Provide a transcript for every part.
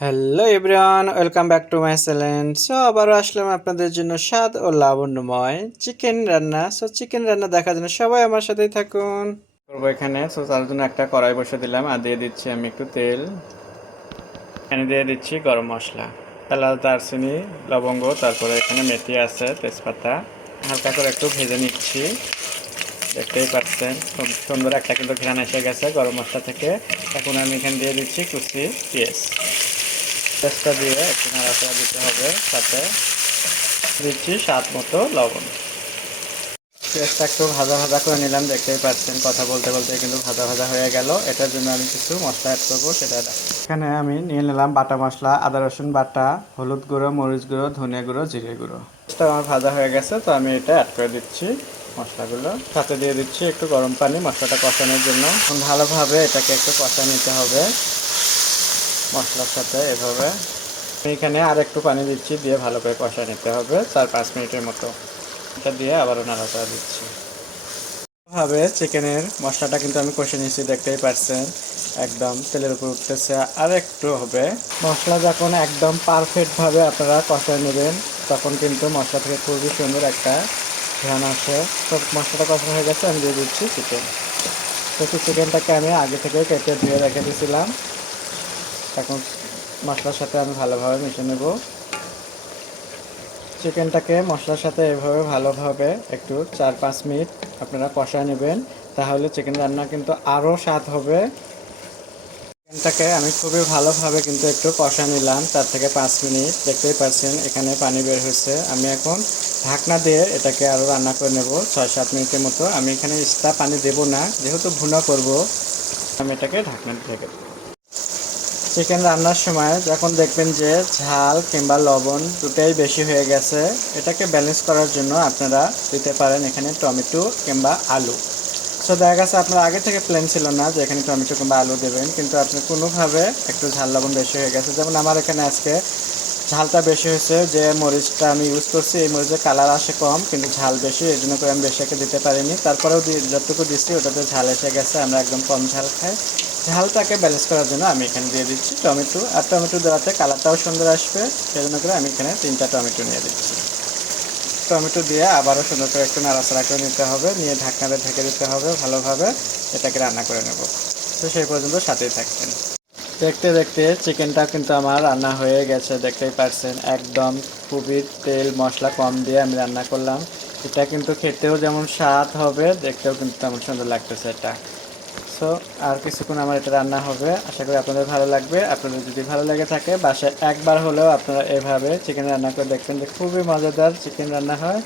Hello everyone, welcome back to my channel. আবারও আসলাম আপনাদের জন্য স্বাদ ও লাবণ্যময় চিকেন রান্না। চিকেন রান্না দেখার জন্য সবাই আমার সাথেই থাকুন। করবো এখানে। তার জন্য একটা কড়াই বসে দিলাম আর দিয়ে দিচ্ছি আমি একটু তেল। এখানে দিয়ে দিচ্ছি গরম মশলা, এলাচ, দারচিনি, লবঙ্গ, তারপরে এখানে মেথি আছে, তেজপাতা হালকা করে একটু ভেজে নিচ্ছি। দেখতেই পাচ্ছেন খুব সুন্দর একটা কিন্তু ঘ্রাণ এসে গেছে গরম মশলা থেকে। এখন আমি এখানে দিয়ে দিচ্ছি কুচি পেঁয়াজ। পেঁয়াজটা দিয়ে একটু নাড়াচাড়া দিতে হবে, সাথে দিচ্ছি স্বাদ মতো লবণ। পেঁয়াজটা একটু ভাজা ভাজা করে নিলাম, দেখতেই পাচ্ছেন কথা বলতে বলতে কিন্তু ভাজা ভাজা হয়ে গেল। এটার জন্য আমি কিছু মশলা অ্যাড করবো, সেটা এখানে আমি নিয়ে নিলাম বাটা মশলা, আদা রসুন বাটা, হলুদ গুঁড়ো, মরিচ গুঁড়ো, ধনিয়া গুঁড়ো, জিরে গুঁড়ো। এটা আমার ভাজা হয়ে গেছে, তো আমি এটা অ্যাড করে দিচ্ছি মশলাগুলো। সাথে দিয়ে দিচ্ছি একটু গরম পানি মশলাটা কষানোর জন্য। ভালোভাবে এটাকে একটু কষা নিতে হবে মশলার সাথে। এভাবে এখানে আর একটু পানি দিচ্ছি, দিয়ে ভালো করে কষা নিতে হবে 4-5 মিনিটের মতো। এটা দিয়ে আবারও নাড়াচাড়া দিচ্ছি। ভাবে চিকেনের মশলাটা কিন্তু আমি কষে নিচ্ছি, দেখতেই পাচ্ছেন একদম তেলের উপর উঠতেছে। আর একটু হবে, মশলা যখন একদম পারফেক্টভাবে আপনারা কষায় নেবেন তখন কিন্তু মশলা থেকে খুবই সুন্দর একটা ঘ্রাণ আসে। তো মশলাটা কষানো হয়ে গেছে, আমি দিয়ে দিচ্ছি চিকেন। তো চিকেনটাকে আমি আগে থেকে কেটে ধুয়ে রেখে দিয়েছিলাম। এখন মশলার সাথে আমি ভালোভাবে মিশিয়ে নেব। চিকেনটাকে মশলার সাথে এভাবে ভালোভাবে একটু 4-5 মিনিট আপনারা কষায় নেবেন, তাহলে চিকেন রান্না কিন্তু আরও স্বাদ হবে। চিকেনটাকে আমি খুবই ভালোভাবে কিন্তু একটু কষা নিলাম 4 থেকে 5 মিনিট। দেখতেই পাচ্ছেন এখানে পানি বের হয়েছে। আমি এখন ঢাকনা দিয়ে এটাকে আরও রান্না করে নেব 6-7 মিনিটের মতো। আমি এখানে এক্সট্রা পানি দেব না, যেহেতু ভুনা করব। আমি এটাকে ঢাকনা দিয়ে ঢেকে দেব। চিকেন রান্নার সময় যখন দেখবেন যে ঝাল কিংবা লবণ দুটোই বেশি হয়ে গেছে, এটাকে ব্যালেন্স করার জন্য আপনারা দিতে পারেন এখানে টমেটো কিংবা আলু। দেখা গেছে আপনার আগে থেকে প্ল্যান ছিল না যে এখানে টমেটো কিংবা আলু দেবেন, কিন্তু আপনি কোনোভাবে একটু ঝাল লবণ বেশি হয়ে গেছে। যেমন আমার এখানে আজকে ঝালটা বেশি হয়েছে, যে মরিচটা আমি ইউজ করছি এই মরিচের কালার আসে কম কিন্তু ঝাল বেশি, এই জন্য করে আমি বেশি একটা দিতে পারিনি। তারপরেও যতটুকু দিচ্ছি ওটাতে ঝাল এসে গেছে, আমরা একদম কম ঝাল খাই। ঝালটাকে ব্যালেন্স করার জন্য আমি এখানে দিয়ে দিচ্ছি টমেটো। আর টমেটো দেওয়াতে কালারটাও সুন্দর আসবে, সেই জন্য করে আমি এখানে 3টা টমেটো নিয়ে দিচ্ছি। টমেটো দিয়ে আবারও সুন্দর করে একটু নাড়াচাড়া করে নিতে হবে, নিয়ে ঢাকনাটা ঢেকে দিতে হবে, ভালোভাবে এটাকে রান্না করে নেব। তো সেই পর্যন্ত সাথেই থাকবেন। দেখতে দেখতে চিকেনটা কিন্তু আমার রান্না হয়ে গেছে, দেখতেই পাচ্ছেন একদম খুবই তেল মশলা কম দিয়ে আমি রান্না করলাম। এটা কিন্তু খেতেও যেমন স্বাদ হবে, দেখতেও কিন্তু তেমন সুন্দর লাগতেছে এটা। সো আর কিছুক্ষণ আমার এটা রান্না হবে, আশা করি আপনাদের ভালো লাগবে। আপনাদের যদি ভালো লেগে থাকে বাসায় একবার হলেও আপনারা এভাবে চিকেন রান্না করে দেখবেন, যে খুবই মজাদার চিকেন রান্না হয়।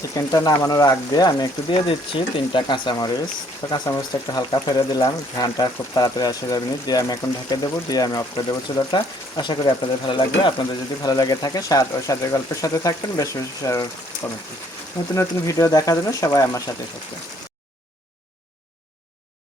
চিকেনটা নামানোর আগ দিয়ে আমি একটু দিয়ে দিচ্ছি 3টা কাঁচামরিচ। তো কাঁচামরিচটা একটু হালকা ফেলে দিলাম, ঘ্রাণটা খুব তাড়াতাড়ি আসে যাবে। দিয়ে আমি এখন ঢেকে দেবো, দিয়ে আমি অফ করে দেবো চুলাটা। আশা করি আপনাদের ভালো লাগবে। আপনাদের যদি ভালো লাগে থাকে স্বাদ ও স্বাদের গল্পের সাথে থাকবেন, বেশি বেশি শেয়ার করবেন। নতুন নতুন ভিডিও দেখার জন্য সবাই আমার সাথে থাকবেন।